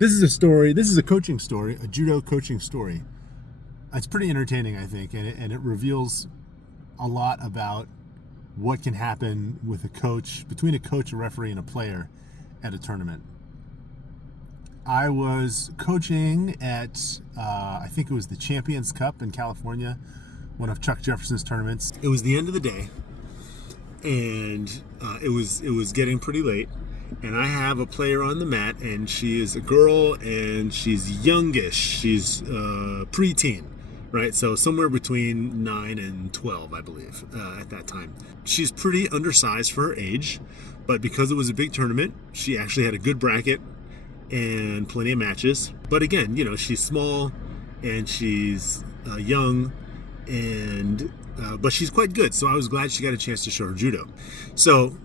This is a story. This is a coaching story, a judo coaching story. It's pretty entertaining, I think, and it reveals a lot about what can happen with a coach, between a coach, a referee, and a player at a tournament. I was coaching at, I think it was the Champions Cup in California, one of Chuck Jefferson's tournaments. It was the end of the day, and it was getting pretty late. And I have a player on the mat, and she is a girl, and she's youngish. She's preteen, right? So somewhere between 9 and 12, I believe, at that time. She's pretty undersized for her age, but because it was a big tournament, she actually had a good bracket and plenty of matches. But again, you know, she's small, and she's young, and but she's quite good. So I was glad she got a chance to show her judo. So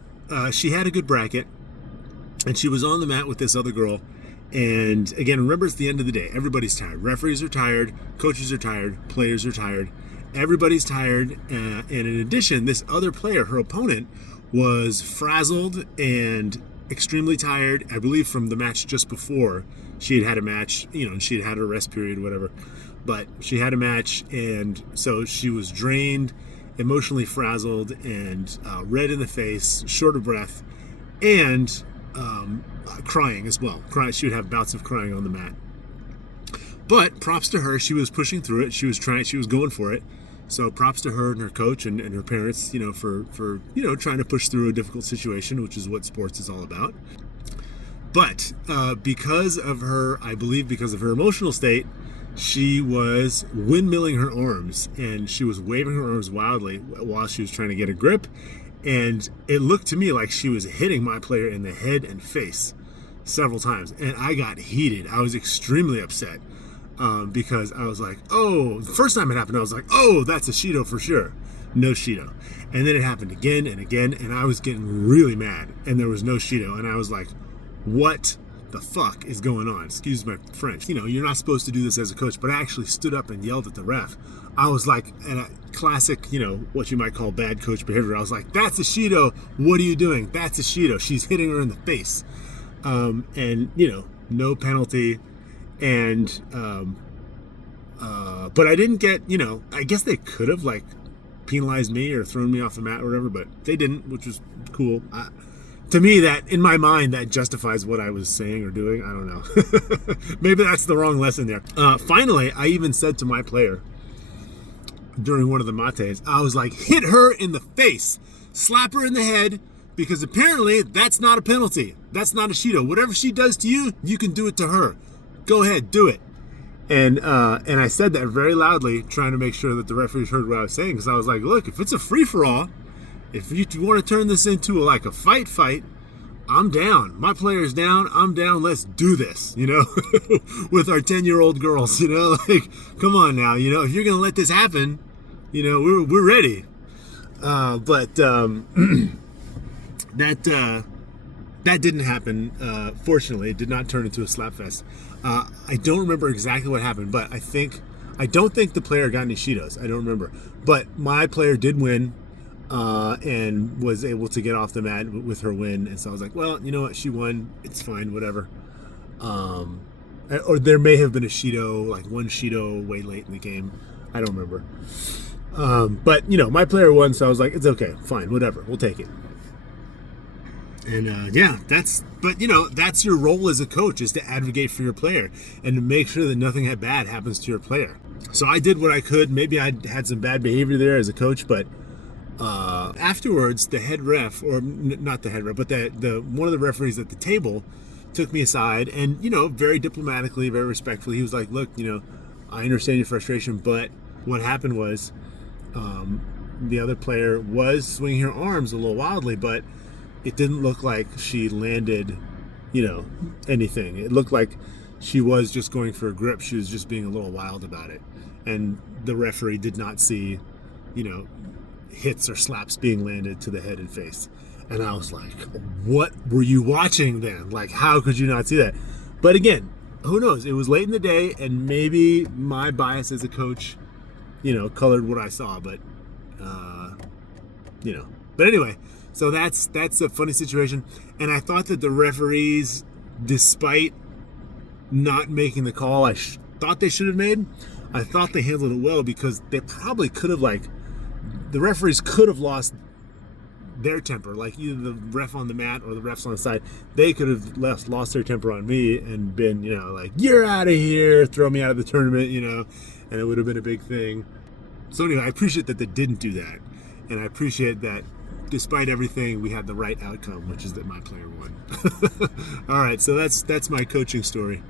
she had a good bracket. And she was on the mat with this other girl. And again, remember, it's the end of the day. Everybody's tired. Referees are tired. Coaches are tired. Players are tired. Everybody's tired. And in addition, this other player, her opponent, was frazzled and extremely tired. I believe from the match just before. She had had a match, you know, and she had had her rest period, whatever. But she had a match, and so she was drained, emotionally frazzled, and red in the face, short of breath, and crying as well. She would have bouts of crying on the mat. But props to her, she was pushing through it. She was going for it. So props to her and her coach and her parents, you know, for trying to push through a difficult situation, which is what sports is all about. But because of her emotional state, she was windmilling her arms, and she was waving her arms wildly while she was trying to get a grip. And it looked to me like she was hitting my player in the head and face several times. And I got heated. I was extremely upset because I was like, oh, the first time it happened, I was like, oh, that's a Shido for sure. No Shido. And then it happened again and again, and I was getting really mad. And there was no Shido. And I was like, what the fuck is going on? Excuse my French. You know, you're not supposed to do this as a coach, but I actually stood up and yelled at the ref. I was like, at a classic, you know, what you might call bad coach behavior. I was like, that's a Shido. What are you doing? That's a Shido. She's hitting her in the face. And, you know, no penalty. And, but I didn't get, you know, I guess they could have, like, penalized me or thrown me off the mat or whatever, but they didn't, which was cool. To me, that, in my mind, that justifies what I was saying or doing. I don't know. Maybe that's the wrong lesson there. Finally, I even said to my player during one of the mates, I was like, hit her in the face. Slap her in the head, because apparently that's not a penalty. That's not a Shido. Whatever she does to you, you can do it to her. Go ahead, do it. And I said that very loudly, trying to make sure that the referees heard what I was saying, because I was like, look, if it's a free-for-all, if you want to turn this into like a fight, I'm down. My player's down. I'm down. Let's do this, you know, with our 10-year-old girls, you know, like, come on now, you know, if you're going to let this happen, you know, we're ready. But that didn't happen. Fortunately, it did not turn into a slap fest. I don't remember exactly what happened, but I don't think the player got any Shidos. I don't remember. But my player did win. And was able to get off the mat with her win, and so I was like, well, you know what, she won, it's fine, whatever. Or there may have been a Shido, like one Shido way late in the game, I don't remember. But you know, my player won, so I was like, it's okay, fine, whatever, we'll take it. And yeah, but you know, that's your role as a coach, is to advocate for your player and to make sure that nothing bad happens to your player. So I did what I could. Maybe I had some bad behavior there as a coach, but afterwards, the head ref, or not the head ref, but the one of the referees at the table took me aside, and, you know, very diplomatically, very respectfully, he was like, look, you know, I understand your frustration, but what happened was the other player was swinging her arms a little wildly, but it didn't look like she landed, you know, anything. It looked like she was just going for a grip. She was just being a little wild about it, and the referee did not see, you know, hits or slaps being landed to the head and face. And I was like, what were you watching then? Like, how could you not see that? But again, who knows? It was late in the day, and maybe my bias as a coach, you know, colored what I saw. But you know, but anyway, so that's a funny situation. And I thought that the referees, despite not making the call I thought they should have made. I thought they handled it well because they probably could have, like, the referees could have lost their temper, like either the ref on the mat or the refs on the side. They could have lost their temper on me and been, like, you're out of here, throw me out of the tournament, and it would have been a big thing. So anyway, I appreciate that they didn't do that, and I appreciate that despite everything, we had the right outcome, which is that my player won. All right, so that's my coaching story.